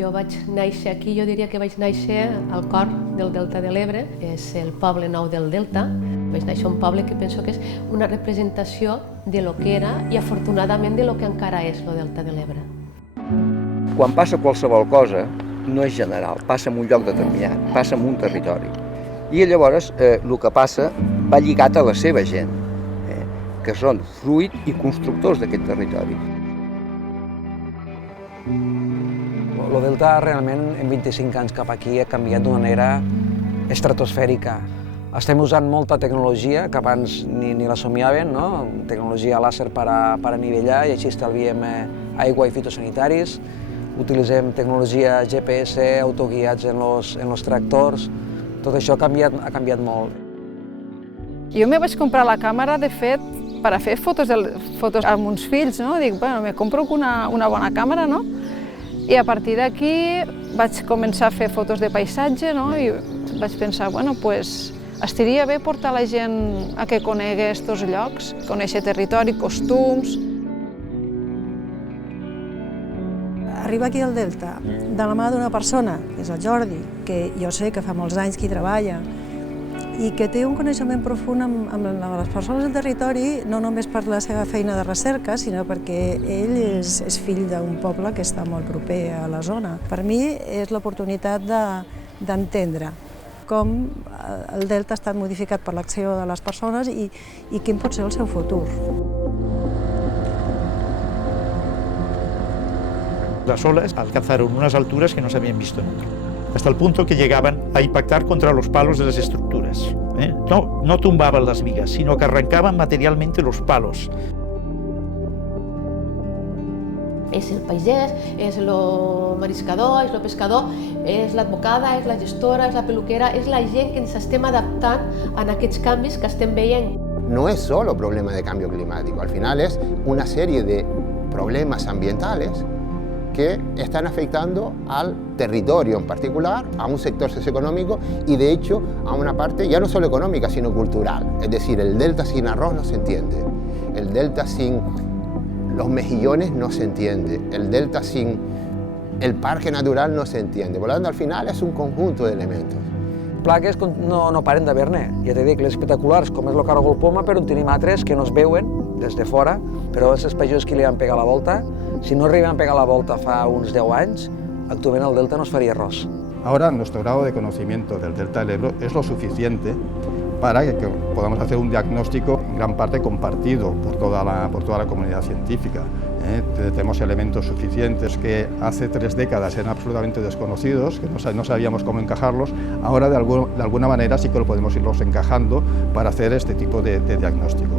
Jo vaig néixer aquí, jo diria que vaig néixer al cor del Delta de l'Ebre, és el poble nou del Delta. Vaig néixer a un poble que penso que és una representació de lo que era i afortunadament de lo que encara és el Delta de l'Ebre. Quan passa qualsevol cosa, no és general, passa en un lloc determinat, passa en un territori. I llavors el que passa va lligat a la seva gent, que són fruit i constructors d'aquest territori. El Delta realment en 25 anys cap aquí ha canviat d'una manera estratosfèrica. Estem usant molta tecnologia que abans ni la somiaven, no? Tecnologia làser per a nivellar i així estalviem aigua i fitosanitaris. Utilitzem tecnologia GPS, autoguiats en los tractors. Tot això ha canviat molt. Jo me vaig comprar la càmera, de fet, per a fer fotos amb uns fills, no? Dic, bueno, me compro una bona càmera, no? I a partir d'aquí vaig començar a fer fotos de paisatge, no? I vaig pensar, bueno, pues, estaria bé portar la gent a que conegui aquests llocs, conèixer territori, costums. Arribar aquí al Delta de la mà d'una persona, que és el Jordi, que jo sé que fa molts anys que hi treballa i que té un coneixement profund amb les persones del territori, no només per la seva feina de recerca, sinó perquè ell és fill d'un poble que està molt proper a la zona. Per mi és l'oportunitat d'entendre com el Delta ha estat modificat per l'acció de les persones i quin pot ser el seu futur. Las olas alcanzaron unas alturas que no se habían visto nunca, hasta el punto que llegaban a impactar contra los palos de las estructuras. No tumbaban las vigas, sino que arrancaban materialmente los palos. És el pagès, és el mariscador, és el pescador, és l'advocada, és la gestora, és la peluquera, és la gent que ens estem adaptant a aquests canvis que estem veient. No es solo problema de cambio climático, al final es una serie de problemas ambientales que están afectando al territorio en particular, a un sector socioeconómico y de hecho a una parte ya no solo económica sino cultural. Es decir, el delta sin arroz no se entiende, el delta sin los mejillones no se entiende, el delta sin el parque natural no se entiende. Por lo tanto, al final es un conjunto de elementos. Plagues no paren d'haver-ne. Ja t'he dit que les espectaculars, com és el caragol poma, però en tenim altres que no es veuen des de fora, però els pagesos que li van pegar la volta, si no arriben a pegar la volta fa uns 10 anys, actualment el delta no es faria arròs. Ahora nuestro grado de conocimiento del delta del Ebro es lo suficiente para que podamos hacer un diagnóstico en gran parte compartido por toda la comunidad científica. Tenemos elementos suficientes que hace 3 décadas eran absolutamente desconocidos, que no sabíamos cómo encajarlos. Ahora de alguna manera sí que lo podemos irlos encajando para hacer este tipo de diagnóstico.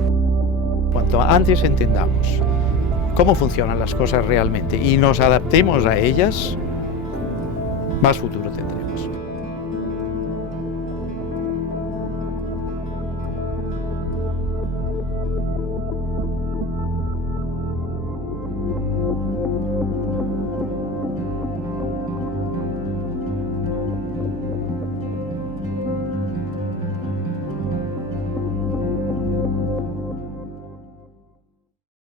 Cuanto antes entendamos cómo funcionan las cosas realmente y nos adaptemos a ellas, más futuro tendremos.